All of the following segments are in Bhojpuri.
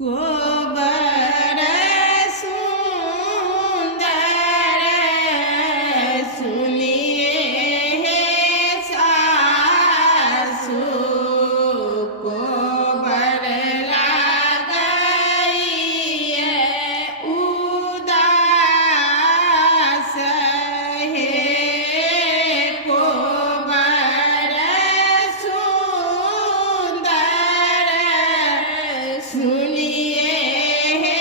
गोबर सुंदर सुनिए हे सासु गोबर लगाइए उदास हे गोबर सुंदर सुनिए हे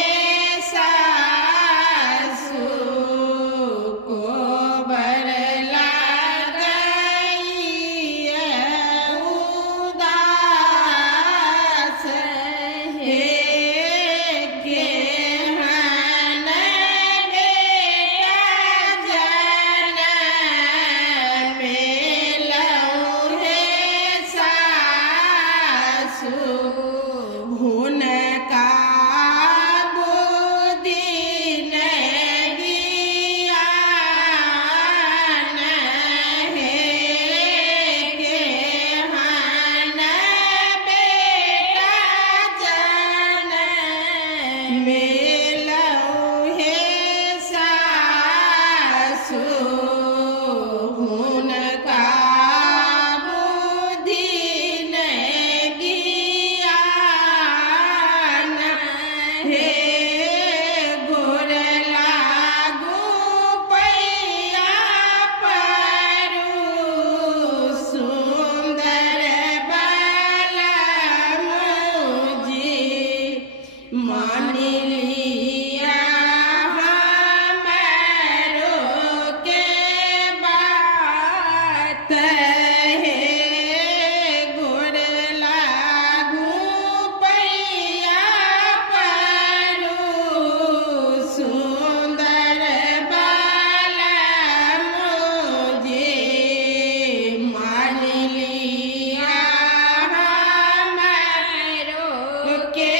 सासु गोबर लगाइए उदास हे केहन बेटा जनम लऊ हे सासु हुनका बुद्धि नहीं ज्ञान हे केहन बेटा जनम लऊ हे सासु हुनका बुद्धि नहीं ज्ञान हे गोर लागू पैया परू सुंदर बालमुजी मान लिया हमरो के बात हे गोर लागू पैया परू सुंदर बालमुजी मान लिया हमरो के